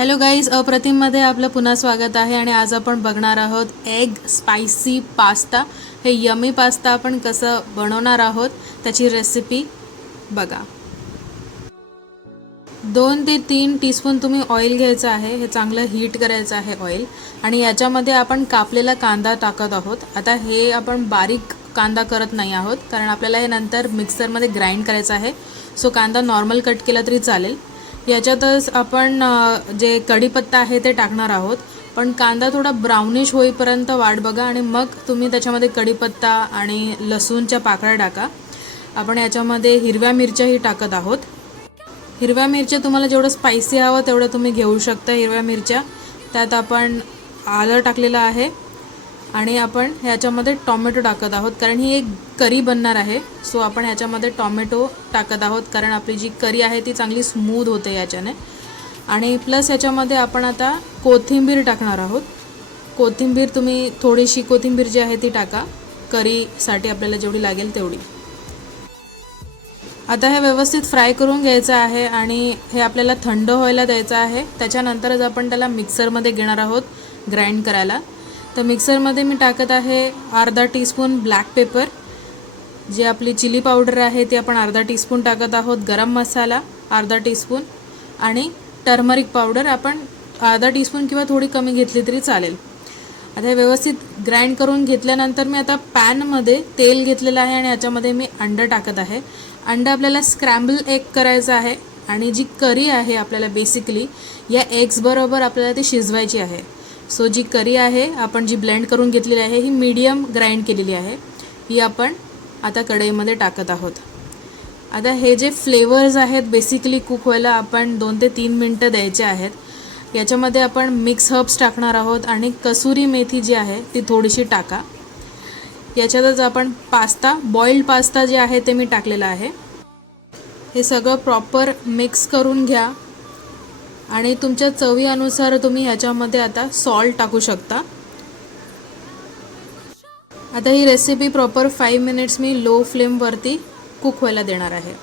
Hello guys, अप्रतिममध्ये आपलं पुन्हा स्वागत आहे. आणि आज आपण बघणार आहोत एग स्पायसी पास्ता. हे यमी पास्ता आपण कसं बनवणार आहोत त्याची रेसिपी बघा. 2 ते 3 टीस्पून तुम्ही ऑइल घ्यायचं आहे. हे चांगलं हीट करायचं आहे ऑइल. आणि याच्यामध्ये आपण कापलेला कांदा टाकत आहोत. आता हे आपण बारीक कांदा करत नाही आहोत कारण आपल्याला हे नंतर मिक्सरमध्ये ग्राइंड करायचं आहे. सो कांदा नॉर्मल कट केला तरी चालेल. याच्यातच आपण जे कढीपत्ता आहे ते टाकणार आहोत. पण कांदा थोडा ब्राउनिश होईपर्यंत वाट बघा आणि मग तुम्ही त्याच्यामध्ये कढीपत्ता आणि लसूणच्या पाकळ्या टाका. आपण याच्यामध्ये हिरव्या मिरच्याही टाकत आहोत. हिरव्या मिरच्या तुम्हाला जेवढं स्पायसी हवं तेवढं तुम्ही घेऊ शकता. हिरव्या मिरच्या त्यात आपण आलं टाकलेलं आहे आणि आपण ह्याच्यामध्ये टोमॅटो टाकत आहोत कारण ही एक करी बनणार आहे. सो आपण ह्याच्यामध्ये टोमॅटो टाकत आहोत कारण आपली जी करी आहे ती चांगली स्मूथ होते याच्याने. आणि प्लस ह्याच्यामध्ये आपण आता कोथिंबीर टाकणार आहोत. कोथिंबीर तुम्ही थोडीशी कोथिंबीर जी आहे ती टाका, करीसाठी आपल्याला जेवढी लागेल तेवढी. आता हे व्यवस्थित फ्राय करून घ्यायचं आहे आणि हे आपल्याला थंड व्हायला द्यायचं आहे. त्याच्यानंतरच आपण त्याला मिक्सरमध्ये घेणार आहोत ग्राइंड करायला. तर मिक्सरमध्ये मी टाकत आहे अर्धा टीस्पून ब्लॅक पेपर, जी आपली चिली पावडर आहे ती आपण अर्धा टीस्पून टाकत आहोत. गरम मसाला अर्धा टीस्पून आणि टर्मरिक पावडर आपण अर्धा टीस्पून किंवा थोडी कमी घेतली तरी चालेल. आता हे व्यवस्थित ग्राइंड करून घेतल्यानंतर मी आता पॅनमध्ये तेल घेतलेलं आहे आणि याच्यामध्ये मी अंडं टाकत आहे. अंडं आपल्याला स्क्रॅम्बल एग करायचं आहे आणि जी करी आहे आपल्याला बेसिकली या एग्सबरोबर आपल्याला ती शिजवायची आहे. सो जी करी आहे आपण जी ब्लेंड करून घेतलेली आहे ही मीडियम ग्राइंड केलेली आहे, ही आपण आता कढईमध्ये टाकत आहोत. आता हे जे फ्लेवर्स आहेत बेसिकली कुक व्हायला आपण 2 ते 3 मिनटं द्यायचे आहेत. याच्यामध्ये आपण मिक्स हर्ब्स टाकणार आहोत आणि कसुरी मेथी जी आहे ती थोडीशी टाका. याच्यातच आपण पास्ता, बॉइल्ड पास्ता जे आहे ते मी टाकलेलं आहे. हे सगळं प्रॉपर मिक्स करून घ्या आणि तुमच्या चवीनुसार तुम्ही ह्याच्यामध्ये आता सॉल्ट टाकू शकता. आता ही रेसिपी प्रॉपर 5 मिनिट्स मी लो फ्लेमवरती कुक व्हायला देणार आहे.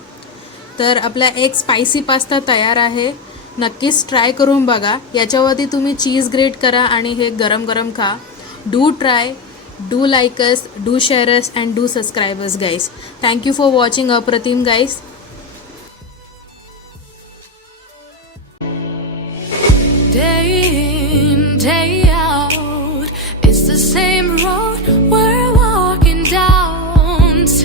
तर आपला एक स्पायसी पास्ता तयार आहे. नक्कीच ट्राय करून बघा. याच्यावरती तुम्ही चीज ग्रेट करा आणि हे गरम गरम खा. Do try, do like us, do share us and do subscribe us guys. Thank you for watching Apratim guys.